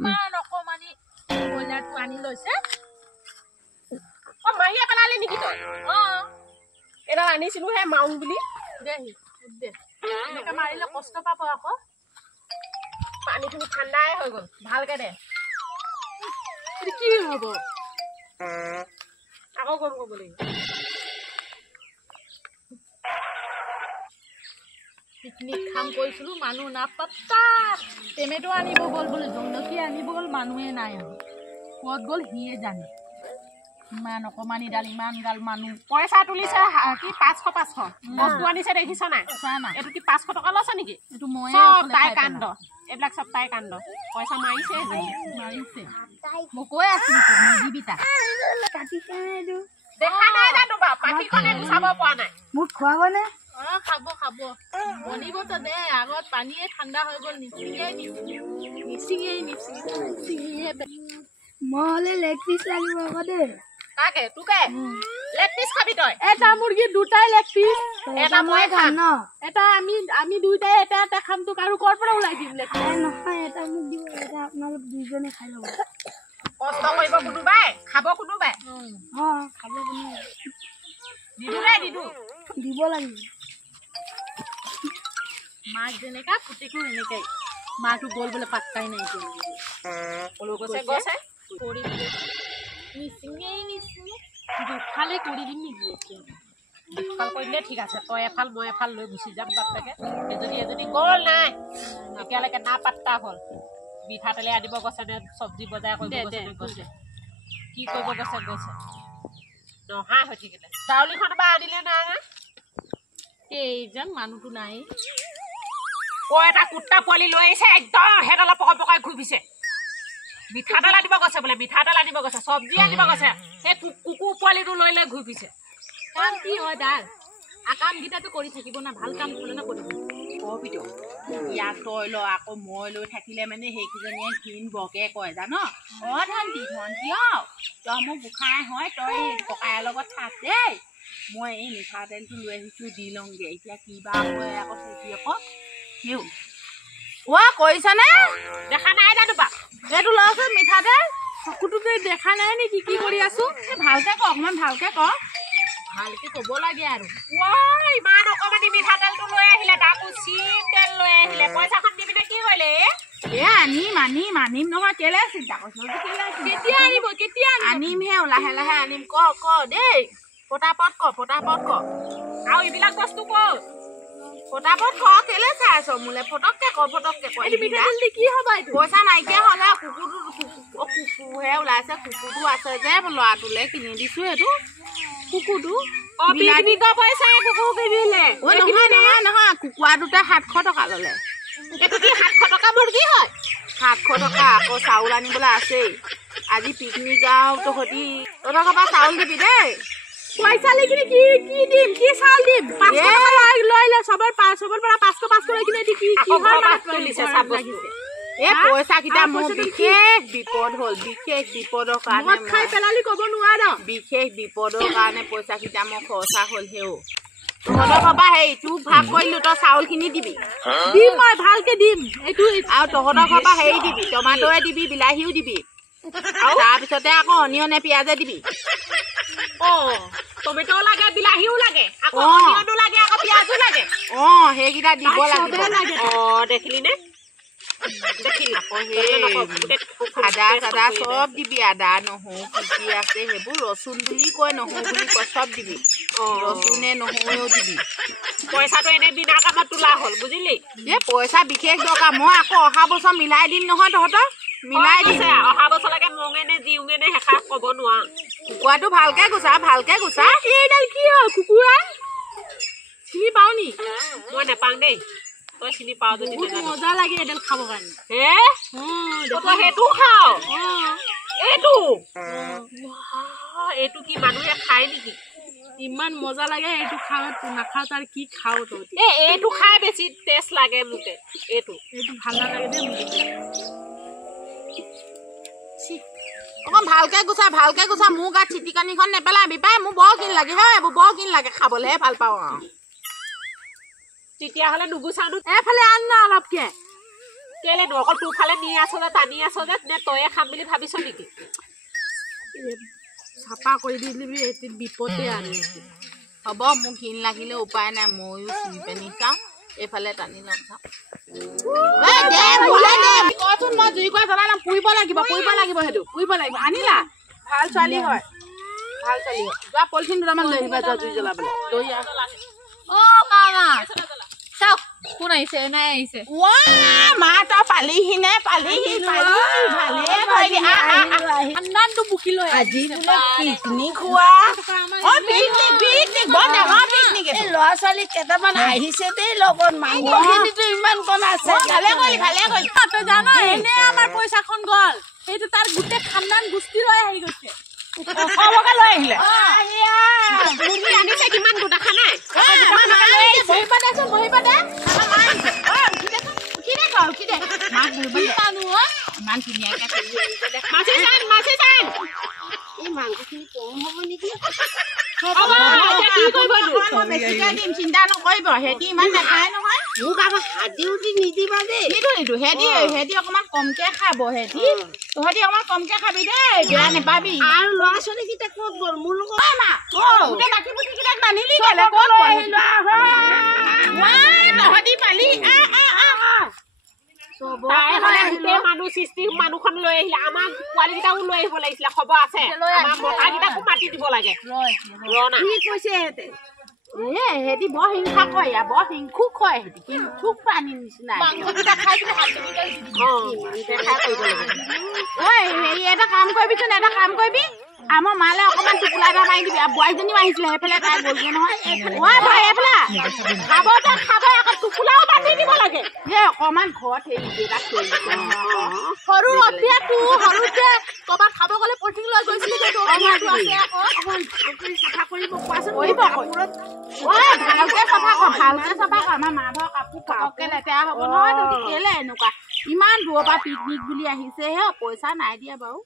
ইমান অকমানি ব্ৰইলাৰটো আনি লৈছে মাহীয়ে পেলালি নেকি তই এডাল আনিছিলো হে মাউন বুলি দেহি দে এনেকে মাৰিলে কষ্ট পাব আকৌ পানীখিনি ঠাণ্ডাই হৈ গ'ল ভালকে দে কি হ'ব আকৌ গৰম কৰিব লাগিব পিকনিক খাম কৰিছিলো মানুহ নাপাত্তা টেমেটো আনিব গ'ল বোলে জলকীয়া আনিব গ'ল মানুহে নাই আৰু ক'ত গ'ল সিয়ে জানে ইমান অকমানি ডাল ইমান গাল মানুহ পইচা তুলিছে কি 500 বস্তু আনিছে দেখিছ নাই এইটো কি 500 টকা লৈছে নেকি এইটো মই তাই কাণ্ড এইবিলাক চব তাই কাণ্ড পইচা মাৰিছে মই কৈ আছো নিদিবি তাক দেখা নাই জানো বা পাখিখনে গুচাব পৰা নাই মোক খুৱাবনে খাব বনিব তো দে আগত পানীয়ে ঠাণ্ডা হৈ গ'ল নিচিঙিয়ে মলে লেগ পিস লাগিব আকৌ দে কাকে তোকে লেগ পিস খাবি তই এটা মুৰ্গী দুটাই লেগ পিস এটা মই খাম ন এটা আমি দুইটাই এটা খাম তোক আৰু ক'ৰ পৰা ওলাই দিম লেগ পিস নহয় এটা মোক দিব এটা আপোনালোক দুইজনে খাই ল'ব কষ্ট কৰিব কোনোবাই খাব কোনোবাই খাব কোনোবাই দিদু দিব লাগিব মাক যেনেকা পুতেকো এনেকাই মাটো গ'ল বোলে পাত্তাই নাই গছে কৰি নিচিঙে দুফালে কৰি দিম নেকি দুফাল কৰিলে ঠিক আছে তই এফাল মই এফাল লৈ গুচি যাম বাপেকে এজনী গ'ল নাই এতিয়ালৈকে না পাত্তা হ'ল মিঠাতেলে আনিব গৈছে নে চব্জি বজাৰ কৰিব গৈছে কি কৰিব গৈছে নহা হৈ থাকিলে চাউলিখন বা আনিলে নাই কেইজন মানুহটো নাই এটা কুত্তা পোৱালি লৈ আহিছে একদম হেডালা পকাই ঘূৰিছে মিঠাতেল আনিব গৈছে বোলে মিঠাতেল আনিব গৈছে চব্জি আনিব গৈছে সেই কুকুৰ পোৱালিটো লৈ ঘূৰিছে কাম কি হয় দাল কামকেইটাতো কৰি থাকিব না ভাল কাম হ'লে না কৰিব কবিতো ইয়াক তই ল আকৌ মই লৈ থাকিলে মানে সেইকেইজনীয়ে ঘিন বকে কয় জান ধন্তি তই মোক গোসাঁই হয় তই ককাইৰ লগত থাক দেই মই এই মিঠাতেলটো লৈ আহিছোঁ দি লওঁগৈ এতিয়া কিবা কয় আকৌ থাকি আকৌ সিও কৰিছনে দেখা নাই জানো বা এইটো লচোন মিঠাতেল চকুটোতে দেখা নাই নেকি কি কৰি আছো ভালকে ক অকমান ভালকে ক ভালকে ক'ব লাগে আৰু ইমান অকমানি মিঠাতেলটো লৈ আহিলে তাকো চিপ তেল লৈ আহিলে পইচাখন দি পিনে কি কৰিলে আনিম নহয় কেলে চিন্তা কৰিছ কেতিয়া আনিমহে লাহে লাহে আনিম ক দেই পটাপট ক আৰু এইবিলাক বস্তু ক পটাপট ক কেলে চাই আছ মোলে ফটককে ক কি হবা পইচা নাইকিয়া হলে কুকুৰহে ওলাইছে কুকুৰটো আছে যে ল'ৰাটোলে কিনি দিছো এইটো কুকুৰটো নহয় কুকুৰা দুটা 700 টকা ললে এইটো কি 700 টকা মুৰ্গী হয় 700 টকা আকৌ চাউল আনিবলৈ আছেই আজি পিকনিক যাওঁ তহঁতি তহঁতৰ পৰা চাউল দিবি দেই পইচা লিখি কি দিম কি চাউল দিম 500 টকা লৈ সবৰ পৰা 500 লৈ কিনে দি কি তুলিছে চাব এই পইচা কিটা মোৰ বিশেষ বিপদ হ'ল বিশেষ বিপদৰ কাৰণে খাই পেলালি ক'ব নোৱাৰ বিশেষ বিপদৰ কাৰণে পইচা কিটা মোৰ খৰচা হ'ল হেও তহঁতৰ ঘৰৰ পৰা হেৰি তোক ভাগ কৰিলো তই চাউলখিনি দিবি দিম মই ভালকে দিম এইটো আৰু তহঁতৰ ঘৰৰ পৰা হেৰি দিবি টমাটৰে দিবি বিলাহীও দিবি আৰু তাৰপিছতে আকৌ অনিয়নে পিঁয়াজে দিবি টমেটো লাগে বিলাহীও লাগে আকৌ অনিয়নো লাগে আকৌ পিঁয়াজো লাগে সেইকেইটা দিব লাগে দেখিলি নে আদা চাদা চব দিবি আদা নহৰু কি আছে সেইবোৰ ৰচুন বুলি কয় নহৰু বুলি কয় চব দিবি ৰচুনে নহৰুও দিবি পইচাটো এনেই বিনা কামত তোলা হ'ল বুজিলি পইচা বিশেষ দৰকাৰ মই আকৌ অহা বছৰ মিলাই দিম নহয় তহঁতক মিলাই দিছে অহা বছৰলৈকে মঙে নে জিউঙে নে হেঁচা ক'ব নোৱাৰ কুকুৰাটো ভালকে গুচা এইডাল কি হয় কুকুৰা চিনি পাও নি মই নেপাওঁ দেই তই চিনি পাও যদি মজা লাগে এডাল খাব কাৰণে সেইটো খাও এইটো কি মানুহে খায় নেকি ইমান মজা লাগে এইটো খাও নাখাও তাৰ কি খাও তই এইটো খাই বেছি টেষ্ট লাগে মোকে এইটো ভাল নালাগে দেই অকণ ভালকে গুচা মোৰ গাত চিটিকানিখন নেপেলাবি পাই মোৰ বৰ ঘিণ লাগে এইবোৰ বৰ ঘিণ লাগে খাবলেহে ভাল পাওঁ আৰু তেতিয়াহ'লে নুগুচানো এফালে আন না অলপকে কেলে নো অকল তোৰ ফালে নি আছ যে টানি আছ যে নে তয়ে খাম বুলি ভাবিছ নেকি চাফা কৰি দিলি এটি বিপদে আনে হ'ব মোক ঘিন লাগিলে উপায় নাই ময়ো চিনি পেনি চাওঁ এইফালে টানি লম চাওঁ কচোন মই জুই কৰা জ্বলাই ল'ম পুৰিব লাগিব সেইটো পুৰিব লাগিব আনিলা ভাল ছোৱালী হয় যোৱা পলিথিন দুটামান লৈ আহিবা যোৱা জুই জ্বলাবলৈ লৈ মামা চাওক কোন আহিছে নাই আহিছে মা তই পালিহি নে পালিহি ঠাণ্ডাটো বুকি লৈ আজি বোলে পিকনিক হোৱা পিকনিক বৰ ডাঙৰ পিকনিক ল'ৰা ছোৱালী কেইটামান আহিছে দেই লগত মাংসখিনিতো ইমান কম আছে ভালে কৰি তই জানো এনে আমাৰ পইচাখন গ'ল সেইটো তাৰ গোটেই খানদান গোষ্ঠী লৈ আহি গৈছে খবৰকে লৈ আহিলে মুৰ্গী আনিছে কিমান গোটা খানাই চিন্তা নকৰিব সিহঁতি ইমান নাখায় নহয় মোক আকৌ হাতি উঠি নিদিবা দেই নিদো সিহঁতি অকমান কমকে খাব তহঁতি অকমান কমকে খাবি দেই বেয়া নেপাবি আৰু ল'ৰা ছোৱালীকেইটা ক'ত গ'ল মোৰ লগত বাকী বুটিকেইটাক বান্ধিলি তহঁতি পালি মানুহ সৃষ্টি মানুহখন লৈ আহিলে আমাৰ পোৱালীকেইটাও লৈ আহিব লাগিছিলে খবৰ আছে আমাৰ মতাকেইটাকো মাতি দিব লাগে কি কৈছে সিহঁতে সিহঁতি বৰ হিংসা কৰে বৰ হিংসুক হয় সিহঁতি হিংসুক প্ৰাণীৰ নিচিনা হেৰি এটা কাম কৰিবিচোন আমাৰ মালে অকমান টোপোলা এটা মাৰি দিবি আৰু বোৱাৰীজনীও আহিছিলে সেইফালে তাই গ'লগে নহয় ভাই এইফালে খাব আকৌ টোপোলাও বান্ধি দিব লাগে সেই অকমান ঘৰত হেৰি দেউতাক থৈ দিছে সৰু অতিয়াটো সৰুতে ক'ৰবাত খাব গ'লে পঠিং লৈ গৈছিলি চাফা কৰিব কোৱাচোন ভালকে চাফা কৰ আমাৰ মা ঘৰৰ কাপোৰ পটককে লেতেৰা হ'ব নহয় তহঁতি কেলে এনেকুৱা ইমান দূৰৰ পৰা পিকনিক বুলি আহিছে হে পইচা নাই দিয়া বাৰু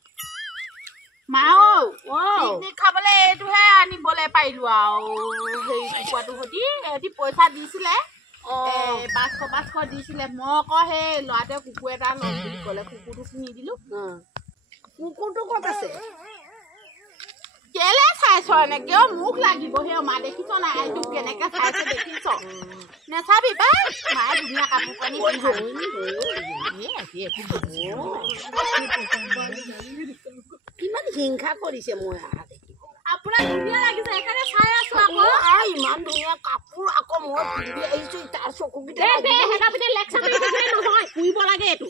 মা পিকনিক খাবলৈ এইটোহে আনিবলৈ পাৰিলো আৰু হেৰি কুকুৰাটো সিহঁতি পইচা দিছিলে 500 দিছিলে মই আকৌ সেই ল'ৰাটোৱে কুকুৰ এটা ল'ম বুলি ক'লে কুকুৰটো কিনি দিলো কুকুৰটো ক'ত আছে কেলে চাইছ এনেকে মুখ লাগিব সেই মা দেখিছ নাই আইটো কেনেকে চাইছে দেখিছ নেচাবি বা মায়ে ধুনীয়া কাপোৰ কানি কিমান হিংসা কৰিছে মই আপোনাৰ ধুনীয়া লাগিছে সেইকাৰণে চাই আছো আকৌ ইমান ধুনীয়া কাপোৰ আকৌ মই পিন্ধি আহিছো তাৰ চকুকেইটা নহয় পুৰিব লাগে এইটো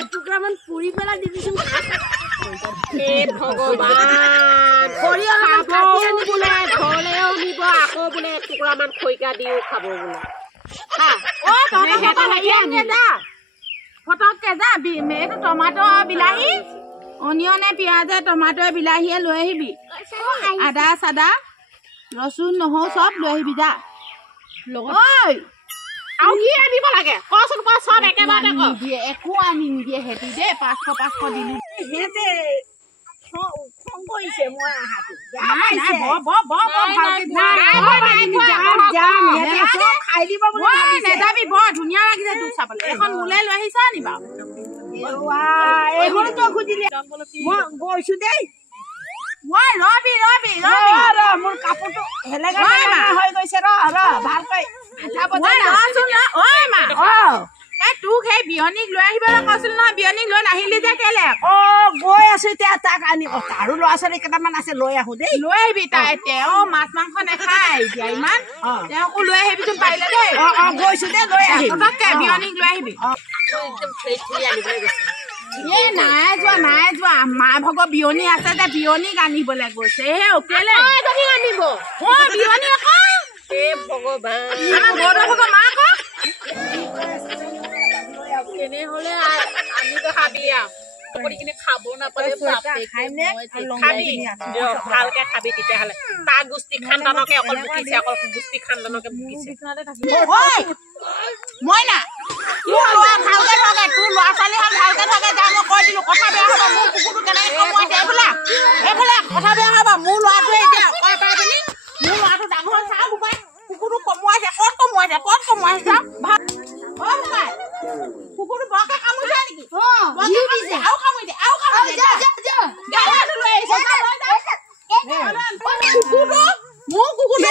এটুকুৰামান পুৰি পেলাই দিবিচোন ভগৱান বোলে ঘৰলেও নিব আকৌ বোলে এটুকুৰামান খৰিকা দিও খাব বোলে ফটককে যা এইটো টমাটো বিলাহী অনিয়নে পিঁয়াজে টমাটোৱে বিলাহীয়ে লৈ আহিবি আদা চাদা ৰচুন নহৰু চব লৈ আহিবি যা আৰু কি আনিব লাগে কচোন ক চব একেবাৰতে ক নিদিয়ে একো আনি নিদিয়ে সিহঁতি দেই 500 দিলো সিহঁতে খং কৰিছে মই আহাটো খাই দিব নেযাবি বৰ ধুনীয়া লাগিছে তোক চাবলৈ এখন মোলে লৈ আহিছা নি বাৰু এইখনতো খুজিলে মই গৈছো দেই ৰবি মোৰ কাপোৰটো হেলেগা হৈ গৈছে ভালকৈ তোক সেই বিয়নীক লৈ আহিবলৈ কৈছিল নহয় বিয়নীক লৈ নাহিলি যে কেলে গৈ আছো এতিয়া তাক আনি তাৰো ল'ৰা ছোৱালী কেইটামান আছে লৈ আহো দেই লৈ আহিবি তাই তেওঁ মাছ মাংস নাখায় এতিয়া ইমান তেওঁকো লৈ আহিবিচোন পাৰিলে দেই গৈছো দেই লৈ আহিম পটককে বিয়নীক লৈ আহিবি নাই যোৱা মা ভাগৰ বিয়নী আছে যে বিয়নীক আনিবলৈ গৈছে কেলে আনিব বিয়নী আকৌ ভগৱান মা আকৌ তেনেহলে আনিব খাবি খাব নাপালে ভালকে খাবি তেতিয়াহ'লে তাৰ গোষ্ঠী খানদানকে অকল বুকিছে অকল গোষ্ঠী খানদানকে বুকিছে মই না তোৰ ল'ৰা ভালকে থাকে তোৰ ল'ৰা ছোৱালী ভালকে থাকে যা মই কৈ দিলো কথা বেয়া হ'ব মোৰ কুকুৰটো কেনেকে কমুৱাই এইফালে কথা বেয়া হ'ব মোৰ ল'ৰাটোৱে এতিয়া কয় পাই পিনি মোৰ ল'ৰাটো ডাঙৰ চাহ কুকুৰটো কমুৱাইছে ক'ত মই যাম ভাত অ ভাই কুকুৰটো বৰকে কামুৰিছে নেকি আৰু কামুৰি দে যা গাড়ীটো লৈ আহিছে কুকুৰটো মোৰ কুকুৰটো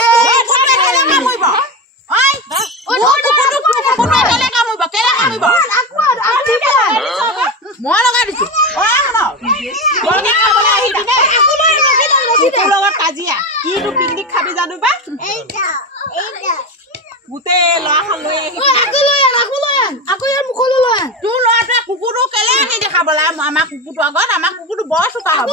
কামুৰিব মই লগাই দিছো লগত কাজিয়া কিটো পিকনিক খাবি জানো বা গোটেই ল'ৰাখন লৈ আহি তোৰ ল'ৰাটোৱে কুকুৰটো কেলে আনি দেখাবলে আমাৰ কুকুৰটো আগত আমাৰ কুকুৰটো বৰ চোকা হ'ব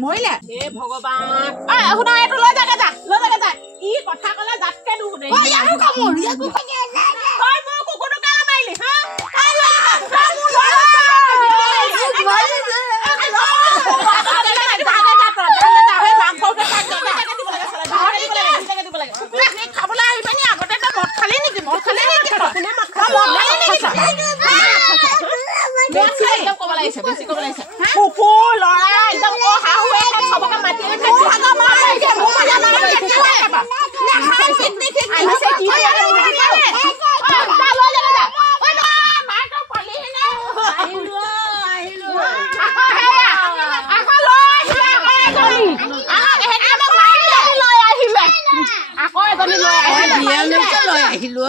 মৰিলে হে ভগৱান শুনা এইটো লৈ যাগে যা ই কথা কলে যাতকে মোৰ কুকুৰটো কেলে মাৰিলি খাবলৈ আহিবানি আগতে মদ খালি নেকি কুকুৰ লৰা একদম চবকে মাতি আকৌ এজনী লৈ আহিলো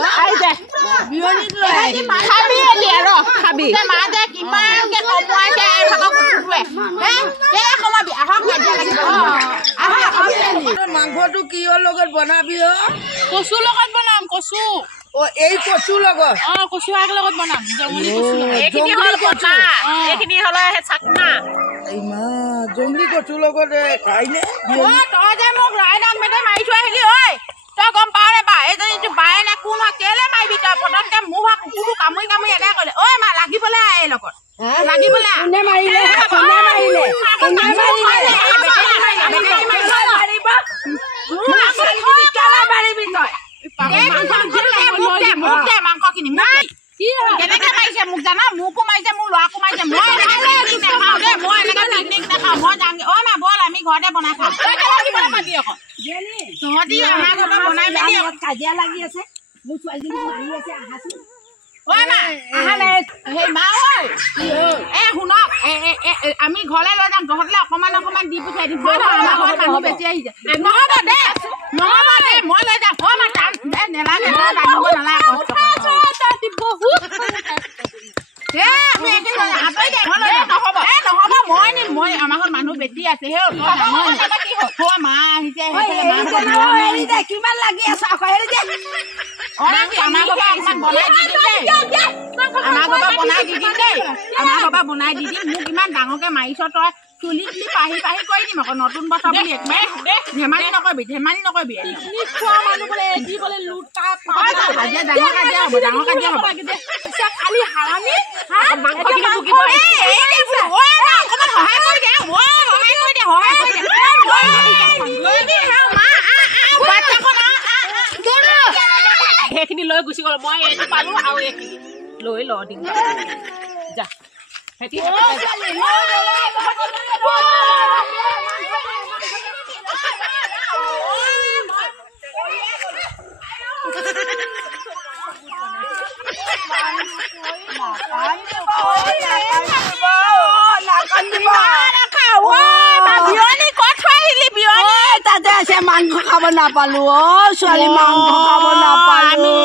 খাবি মা যে কিমানকে কমুৱাইছে কমাবি আহক মাংসটো কিহৰ লগত বনাবি কচু লগত বনাম কচু এই কচুৰ লগত কচু শাক লগত বনাম জংগলী কচু এইখিনি হ'ল কটা এইখিনি হ'লে চাকনা জংগলী কচুৰ লগত খাইনে তই যে মোক ৰাই দাম মেটে মাৰি থৈ আহিলি ঐ তই গম পাৱ নে বা এইজনী বায়ে নে কোন কেলে মাৰিবি তই পটককে মোৰ কুকুৰটো কামুৰি এদাই কৰিলে ঐ মা লাগিবলৈ আহে লগত লাগিবলৈ মাংসখিনি কেনেকে মাৰিছে মোক জানা মোকো মাৰিছে মোৰ ল'ৰাকো মাৰিছে মই নাখাওঁ দেই মই এনেকে পিকনিক নাখাওঁ মই যামগে অ মা বল আমি ঘৰতে বনাই খাওঁ তহঁতি আমাৰ ঘৰতে বনাই মেলি কাজিয়া লাগি আছে মোৰ ছোৱালীজনী মাৰি আছে আহাচোন ঐ মা আহা নাই সেই মা ঐ শুনক আমি ঘৰলৈ লৈ যাম তহঁতলে অকমান দি পঠিয়াই দিম আমাৰ ঘৰত মানুহ বেছি আহিছে নহ'ব দে মই লৈ যাম মা তাত নেলাগে মই আমাৰ ঘৰত মানুহ বেছি আছে মা আহিছে কিমান লাগি আছে আমাৰ ঘৰৰ বনাই দি দিম মোক ইমান ডাঙৰকে মাৰিছ তই চুলি তুলি পাহি কৰি দিম আকৌ নতুন বছৰ বুলি একমাহ ধেমালি নকৰিবি খোৱা মানুহ বোলে দি বোলে লুটা ডাঙৰ কাজিয়া হ'ব খালি হাৰামি সেইখিনি লৈ গুচি গ'ল মই এইটো পালো আৰু এইখিনি লৈ ল দিম যা সেতি মাংস খাব নাপালো ছোৱালী মাংস খাব নাপালো